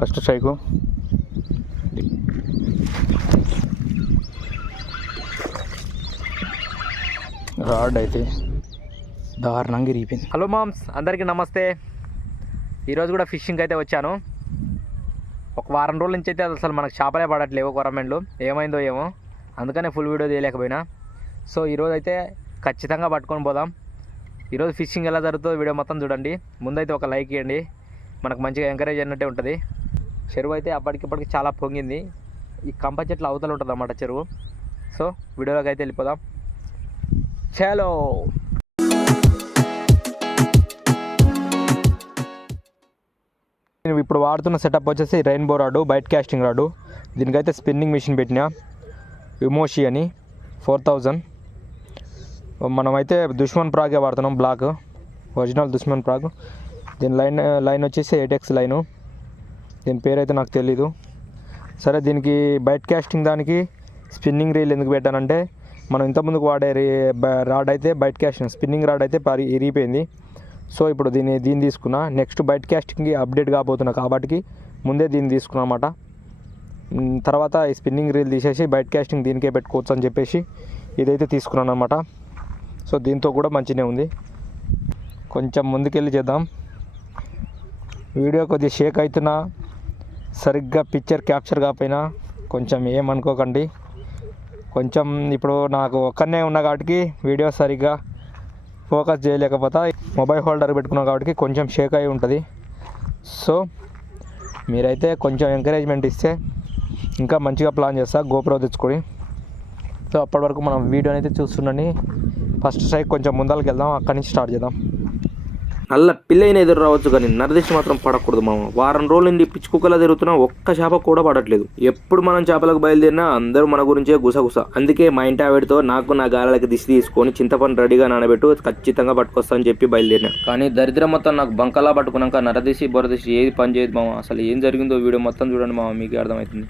First strike. Rod అయితే దారుణంగా ఇరిగిపోయింది. హలో మామ్స్ అందరికీ నమస్తే. ఈరోజు కూడా ఫిషింగ్ అయితే వచ్చాను. ఒక వారం రోజుల నుంచి అయితే అసలు మనకు చేపలే పడట్లేవు కొరమెండ్లు ఏమైందో ఏమో. అందుకనే ఫుల్ వీడియో తీయలేకపోయినా సో ఈరోజు అయితే ఖచ్చితంగా పట్టుకొని పోదాం. ఈరోజు ఫిషింగ్ ఎలా జరుగుతుందో వీడియో మొత్తం చూడండి. ముందైతే ఒక లైక్ ఇవ్వండి. మనకు మంచిగా ఎంకరేజ్ అయినట్టే ఉంటుంది. చెరువు అయితే అప్పటికిప్పటికి చాలా పొంగింది. ఈ కంప చెట్ల అవతల ఉంటుంది అన్నమాట చెరువు. సో వీడియోలోకి అయితే వెళ్ళిపోదాం. చలో! నేను ఇప్పుడు వాడుతున్న సెటప్ వచ్చేసి రెయిన్బో రాడు బైట్ క్యాస్టింగ్ రాడు. దీనికైతే స్పిన్నింగ్ మిషన్ పెట్టిన. విమోషి అని ఫోర్ థౌజండ్ మనమైతే దుష్మన్ ప్రాగే వాడుతున్నాం బ్లాక్ ఒరిజినల్ దుష్మన్ ప్రాగ్ దీని లైన్ లైన్ వచ్చేసి ఎయిటెక్స్ లైను. దీని పేరు అయితే నాకు తెలీదు. సరే దీనికి బైట్ క్యాస్టింగ్ దానికి స్పిన్నింగ్ రీల్ ఎందుకు పెట్టానంటే మనం ఇంతకుముందుకు వాడే రీ రాడ్ అయితే బైట్ క్యాస్టింగ్ స్పిన్నింగ్ రాడ్ అయితే పరి ఇరిగిపోయింది. సో ఇప్పుడు దీన్ని దీన్ని తీసుకున్నా. నెక్స్ట్ బైట్ క్యాస్టింగ్కి అప్డేట్ కాబోతున్నా కాబట్టి ముందే దీన్ని తీసుకున్నా అనమాట తర్వాత ఈ స్పిన్నింగ్ రీల్ తీసేసి బైట్ క్యాస్టింగ్ దీనికే పెట్టుకోవచ్చు అని చెప్పేసి ఇదైతే తీసుకున్నాను అనమాట సో దీంతో కూడా మంచినే ఉంది. కొంచెం ముందుకెళ్ళి చేద్దాం. వీడియో కొద్దిగా షేక్ అవుతున్నా. సరిగ్గా పిక్చర్ క్యాప్చర్ కాకపోయినా కొంచెం ఏమనుకోకండి. కొంచెం ఇప్పుడు నాకు ఒక్కనే ఉన్న కాబట్టి వీడియో సరిగ్గా ఫోకస్ చేయలేకపోతా. మొబైల్ హోల్డర్ పెట్టుకున్నాం కాబట్టి కొంచెం షేక్ అయి ఉంటుంది. సో మీరైతే కొంచెం ఎంకరేజ్మెంట్ ఇస్తే ఇంకా మంచిగా ప్లాన్ చేస్తా గోప్రో తెచ్చుకొని. సో అప్పటి వరకు మనం వీడియోని అయితే చూస్తుండని ఫస్ట్ స్ట్రైక్ కొంచెం ముందరికి వెళ్దాం అక్కడి నుంచి స్టార్ట్ చేద్దాం. నల్ల పిల్లైన ఎదురు రావచ్చు కానీ నరదిష్టి మాత్రం పడకూడదు మామ. వారం రోజుల నుండి పిచ్చి కుక్కలా తిరుగుతున్నా ఒక్క చేప కూడా పడట్లేదు. ఎప్పుడు మనం చేపలకు బయలుదేరినా అందరూ మన గురించే గుసగుస. అందుకే మా ఇంటి ఆవిడతో నాకు నా గాలకి దిశ తీసుకొని చింతపండు రెడీగా నానబెట్టు ఖచ్చితంగా పట్టుకొస్తా అని చెప్పి బయలుదేరినా. కానీ దరిద్రం మొత్తం నాకు బంకలా పట్టుకున్నాక నరదిశి బొరదిశి ఏది పని చేయదు మామ. అసలు ఏం జరిగిందో వీడియో మొత్తం చూడండి మామ మీకు అర్థమవుతుంది.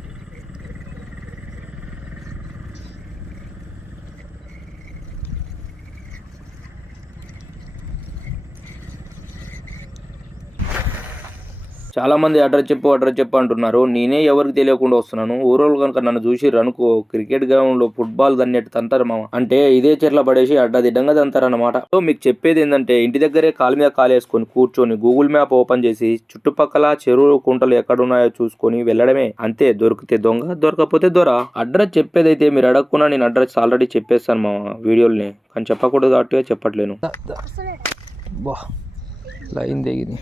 చాలా మంది అడ్రస్ చెప్పు అడ్రస్ చెప్పు అంటున్నారు. నేనే ఎవరికి తెలియకుండా వస్తున్నాను. ఊరోళ్ళు కనుక నన్ను చూసి అనుకో క్రికెట్ గ్రౌండ్లో ఫుట్బాల్ దన్నట్టు తంతారు మామ. అంటే ఇదే చెట్ల పడేసి అడ్డదిడ్డంగా తంతారన్నమాట సో మీకు చెప్పేది ఏంటంటే ఇంటి దగ్గరే కాలు మీద కాలు వేసుకొని కూర్చొని గూగుల్ మ్యాప్ ఓపెన్ చేసి చుట్టుపక్కల చెరువులు కుంటలు ఎక్కడున్నాయో చూసుకొని వెళ్ళడమే. అంతే దొరికితే దొంగ దొరకపోతే దొర. అడ్రస్ చెప్పేదైతే మీరు అడగకుండా నేను అడ్రస్ ఆల్రెడీ చెప్పేస్తాను మా వీడియోల్ని. కానీ చెప్పకూడదు కాబట్టి చెప్పట్లేను. లైన్ దిగింది.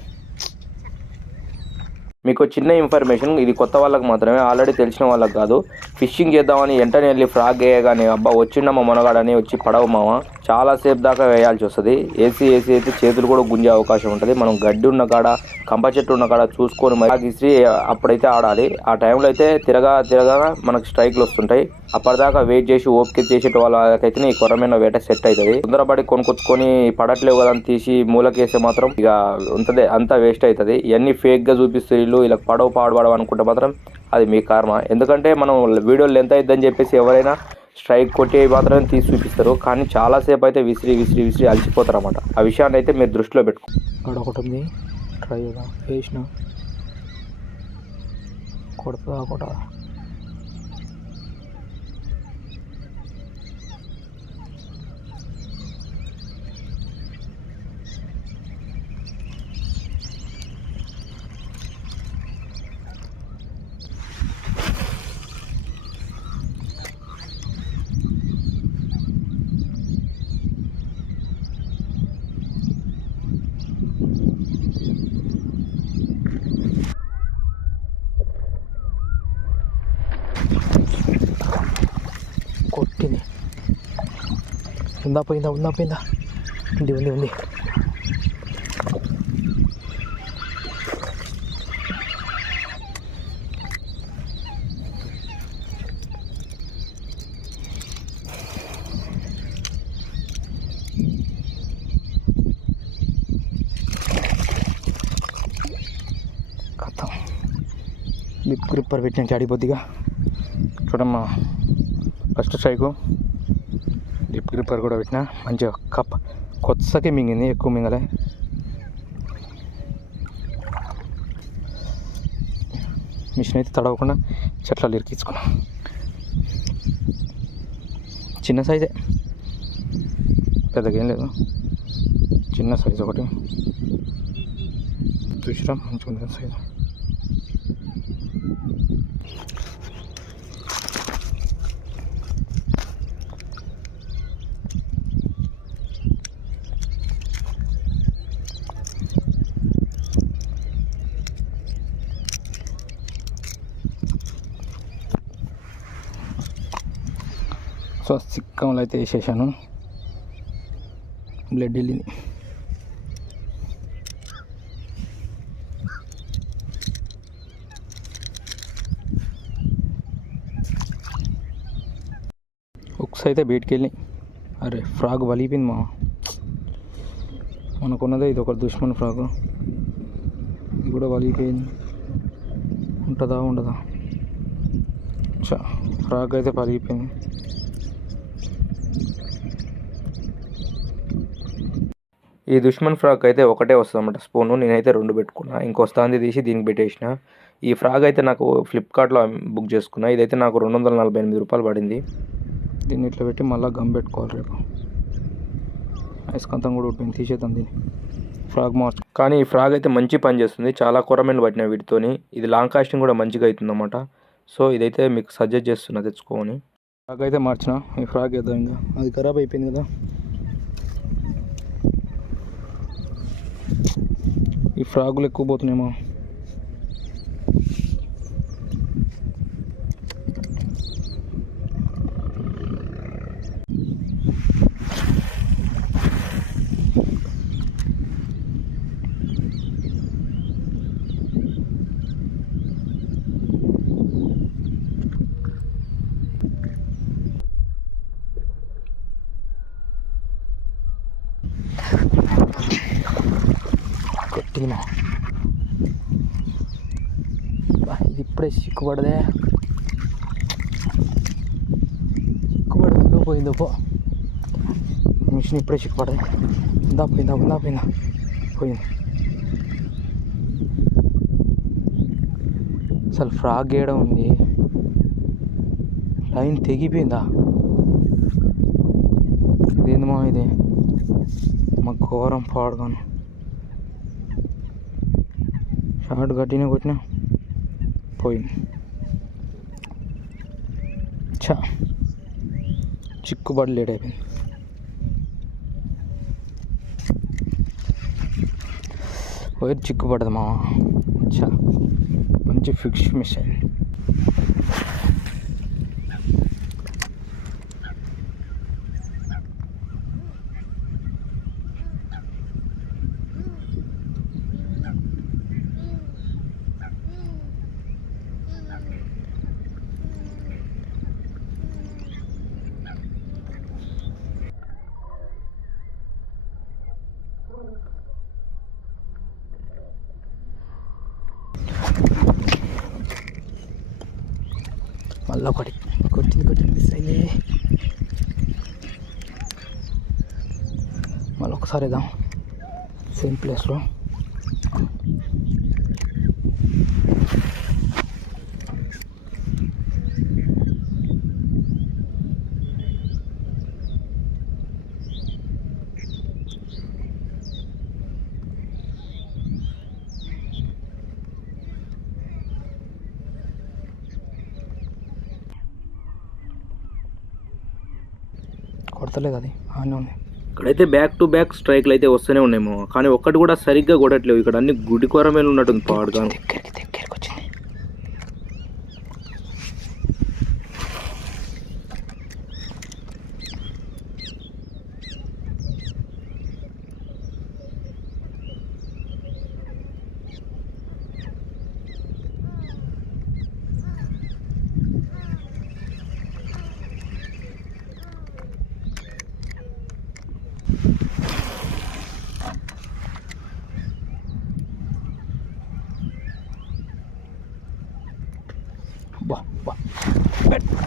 మీకు చిన్న ఇన్ఫర్మేషన్ ఇది కొత్త వాళ్ళకి మాత్రమే ఆల్రెడీ తెలిసిన వాళ్ళకి కాదు. ఫిషింగ్ చేద్దామని వెంటనే వెళ్ళి ఫ్రాగ్ వేయగానే అబ్బా వచ్చిండమ్మ మొనగాడని వచ్చి పడవ మామ చాలా సేపు దాకా వేయాల్సి వస్తుంది. ఏసీ ఏసీ అయితే చేతులు కూడా గుంజే అవకాశం ఉంటుంది. మనం గడ్డి ఉన్న కాడ కంప చెట్టు ఉన్న కాడ చూసుకొని మరి ఇసిరి అప్పుడైతే ఆడాలి. ఆ టైంలో అయితే తిరగా తిరగా మనకు స్ట్రైక్లు వస్తుంటాయి. అప్పటిదాకా వెయిట్ చేసి ఓపిక చేసేట వాళ్ళకైతే ఈ కొరమైన వేట సెట్ అవుతుంది తొందరపడి కొనుక్కొచ్చుకొని పడట్లేవు కదా అని తీసి మూలకేస్తే మాత్రం ఇక ఉంటుంది అంతా వేస్ట్ అవుతుంది ఇవన్నీ ఫేక్గా చూపిస్తే ఇల్లు వీళ్ళు. ఇలా పడవ పాడబడవ అనుకుంటే మాత్రం అది మీ కారణం ఎందుకంటే మనం వీడియో లెంత్ అవుతుందని చెప్పేసి ఎవరైనా స్ట్రైక్ కొట్టి మాత్రమే తీసి చూపిస్తారు. కానీ చాలాసేపు అయితే విసిరి విసిరి విసిరి అలసిపోతారు అనమాట ఆ విషయాన్ని అయితే మీరు దృష్టిలో పెట్టుకో అక్కడ ఒకటి ఉంది. ట్రై చేద్దాం. వేసిన. కొడుతుందా కూడా ఉందా పోయిందా ఉందా పోయిందా? ఉంది ఉంది ఉంది. కథం. లిప్ గ్రిప్పర్ పెట్టిన చాడిపోద్దిగా చూడమ్మా. ఫస్ట్ స్ట్రైకు గ్రిప్పర్ కూడా పెట్టిన. మంచిగా కప్ కొత్తకి మింగింది ఎక్కువ మింగలే. మిషన్ అయితే తడవకుండా చెట్లలో ఇరికించుకున్నాం చిన్న సైజే. పెద్దగా ఏం లేదు. చిన్న సైజ్ ఒకటి. చూసిరా మంచిగా సైజు. సిక్కంలో అయితే వేసేసాను. బ్లడ్ వెళ్ళింది. హుక్స్ అయితే బయటికి వెళ్ళి అరే ఫ్రాగ్ వలిపోయింది మా మనకున్నదే ఇది ఒక దుష్మన్ ఫ్రాగ్ ఇది కూడా వలిపోయింది ఉంటుందా ఉండదా? ఫ్రాగ్ అయితే పలిగిపోయింది ఈ దుష్మన్ ఫ్రాక్ అయితే ఒకటే వస్తుంది అనమాట స్పూను. నేనైతే రెండు పెట్టుకున్నా. ఇంకో స్థాంది తీసి దీనికి పెట్టేసిన. ఈ ఫ్రాక్ అయితే నాకు ఫ్లిప్కార్ట్లో బుక్ చేసుకున్నా. ఇదైతే నాకు రెండు వందల నలభై ఎనిమిది రూపాయలు పడింది. దీన్ని ఇట్లా పెట్టి మళ్ళీ గమ్ పెట్టుకోవాలి రేపు. అయస్కాంతం కూడా ఉంటుంది తీసేద్దాం దీన్ని. ఫ్రాగ్ మార్చు. కానీ ఈ ఫ్రాగ్ అయితే మంచి పని చేస్తుంది. చాలా కొరమేలు పట్టిన వీటితోని. ఇది లాంగ్ కాస్టింగ్ కూడా మంచిగా అవుతుంది అనమాట సో ఇదైతే మీకు సజెస్ట్ చేస్తున్నా తెచ్చుకోమని. ఫ్రాగ్ అయితే మార్చిన. ఈ ఫ్రాగ్ వేద్దాం ఇంకా. అది ఖరాబ్ అయిపోయింది కదా. ఫ్రాగులు ఎక్కువ పోతున్నాయేమో కొట్టింది ఇది ఇప్పుడే సిక్కుపడదే సిక్కుపడదు పోయిందో పో మిషన్ ఇప్పుడే సిక్కుపడదే ఇందా పోయిందా ఉందా పోయిందా పోయింది అసలు ఫ్రాగ్ వేయడం ఉంది లైన్ తెగిపోయిందా ఇదేంది మా ఇది మా ఘోరం పాడుగాను షార్ట్ గట్టినే కొట్టినా పోయింది చా చిక్కుబడి లేట్ అయిపోయింది వైర్ చిక్కుపడదు మా చా మంచి ఫిక్స్ మిస్ అయింది మళ్ళీ ఒకటి కొట్టింది కొట్టింది మిస్ అయింది. మళ్ళీ ఒకసారి ఇద్దాం. సేమ్ ప్లేస్లో కొడతలేదు అది. ఆనే ఉంది ఇక్కడైతే బ్యాక్ టు బ్యాక్ స్ట్రైక్లు అయితే వస్తూనే ఉన్నాయేమో. కానీ ఒక్కటి కూడా సరిగ్గా కొట్టట్లేవు. ఇక్కడ అన్ని గుడి కొరమేలు ఉన్నట్టుంది పాడుగాను దగ్గరికి దగ్గరికి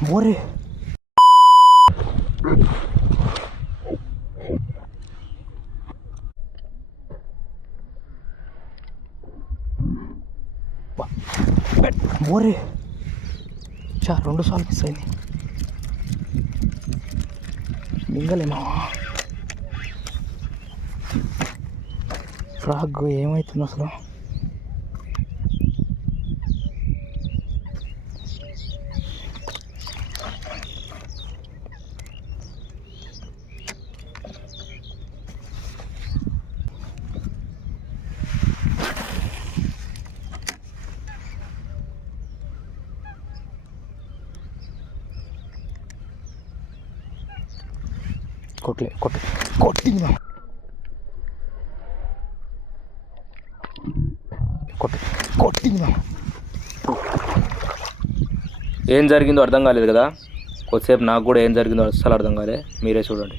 మోరే ఓరే చా రెండు సార్లు మిస్ అయింది మింగలేమా ఫ్రాగ్ ఏమవుతుంది అసలు కొట్లే కొట్టే కొట్టింది కొట్టి కొట్టింది మా ఏం జరిగిందో అర్థం కాలేదు కదా? కొద్దిసేపు నాకు కూడా ఏం జరిగిందో అస్సలు అర్థం కాలే. మీరే చూడండి.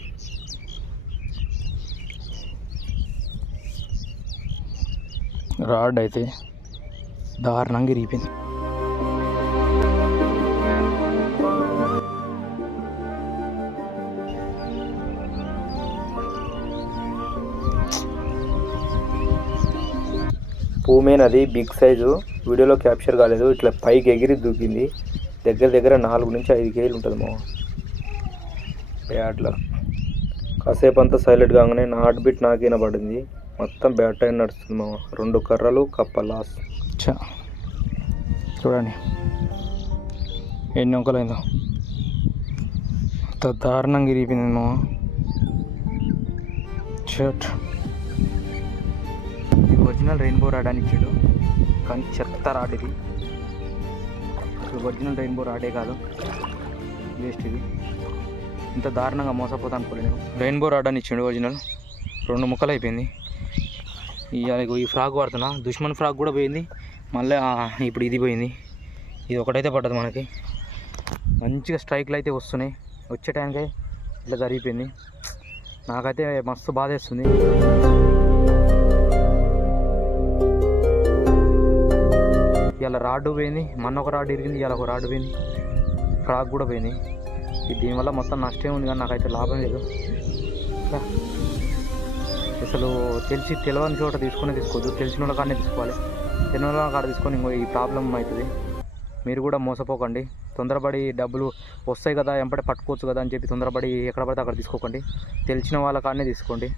రాడ్ అయితే దారుణంగా ఇరిగిపోయింది. పూమేన్ అది బిగ్ సైజు. వీడియోలో క్యాప్చర్ కాలేదు. ఇట్లా పైకి ఎగిరి దూకింది. దగ్గర దగ్గర నాలుగు నుంచి ఐదు కేజీలు ఉంటుంది మా బ్యాట్లో కాసేపు అంతా సైలెంట్ కాగానే నా హార్ట్ బీట్ నాకు వినబడింది. మొత్తం బ్యాట్ అయిన నడుస్తుంది మా రెండు కర్రలు కప్ప లాస్. చూడండి. ఎన్ని ఒకలైందో అంత దారుణంగా ఇరిగిపోయింది మా షర్ట్ ఒరిజినల్ రెయిన్బో రాడ్ అని ఇచ్చాడు. కానీ చెత్త రాడ్ ఇది. అసలు ఒరిజినల్ రెయిన్బో రాడే కాదు. వేస్ట్ ఇది. ఇంత దారుణంగా మోసపోతా అనుకోలేను రెయిన్బో రాడ్ అని ఇచ్చాడు ఒరిజినల్. రెండు ముక్కలు అయిపోయింది. ఈ ఈ ఫ్రాక్ వాడుతున్నా. దుష్మన్ ఫ్రాక్ కూడా పోయింది. మళ్ళీ ఇప్పుడు ఇది పోయింది. ఇది ఒకటైతే పడ్డది మనకి. మంచిగా స్ట్రైక్లు అయితే వస్తున్నాయి. వచ్చే టైంకే ఇట్లా జరిగిపోయింది. నాకైతే మస్తు బాధ వేస్తుంది రాడ్డు పోయింది మొన్న ఒక రాడ్ ఇరిగింది ఇవాళ ఒక రాడ్డు పోయింది. ఫ్రాక్ కూడా పోయింది. దీనివల్ల మొత్తం నష్టం ఉంది కానీ నాకైతే లాభం లేదు. అసలు తెలిసి తెలియని చోట తీసుకునే తీసుకోవద్దు. తెలిసిన వాళ్ళ కాడనే తీసుకోవాలి. తెలియని వాళ్ళ కాడ తీసుకొని ఇంకో ఈ ప్రాబ్లం అవుతుంది. మీరు కూడా మోసపోకండి. తొందరపడి డబ్బులు వస్తాయి కదా ఎంపటి పట్టుకోవచ్చు కదా అని చెప్పి తొందరపడి ఎక్కడ పడితే అక్కడ తీసుకోకండి. తెలిసిన వాళ్ళ కాడనే తీసుకోండి.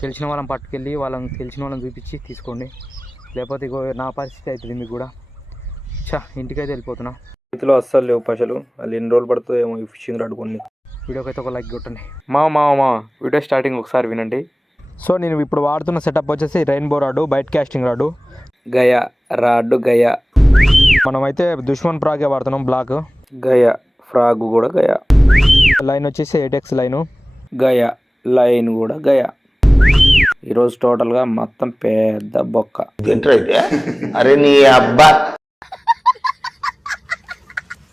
తెలిసిన వాళ్ళని పట్టుకెళ్ళి వాళ్ళని తెలిసిన వాళ్ళని చూపించి తీసుకోండి. లేకపోతే ఇగో నా పరిస్థితి అవుతుంది మీకు కూడా. చా ఇంటికైతే వెళ్ళిపోతున్నా. చేతిలో అస్సలు లేవు పశలు వాళ్ళు ఎన్ని రోజులు పడుతుందో ఏమో ఈ ఫిషింగ్ రాడ్ కొన్ని వీడియోకి అయితే ఒక లైక్ కొట్టండి. మా మా మా వీడియో స్టార్టింగ్ ఒకసారి వినండి. సో నేను ఇప్పుడు వాడుతున్న సెటప్ వచ్చేసి రెయిన్బో రాడు బైట్ క్యాస్టింగ్ రాడు. గయ రాడ్డు గయ. మనమైతే దుష్మన్ ప్రాగే వాడుతున్నాం బ్లాక్ గయ ఫ్రాగ్ కూడా గయ. లైన్ వచ్చేసి ఎయిటెక్స్ లైను. గయ లైన్ కూడా గయ. ఈరోజు టోటల్గా మొత్తం పెద్ద బొక్క. ఏంట్రా అయితే అరే నీ అబ్బా.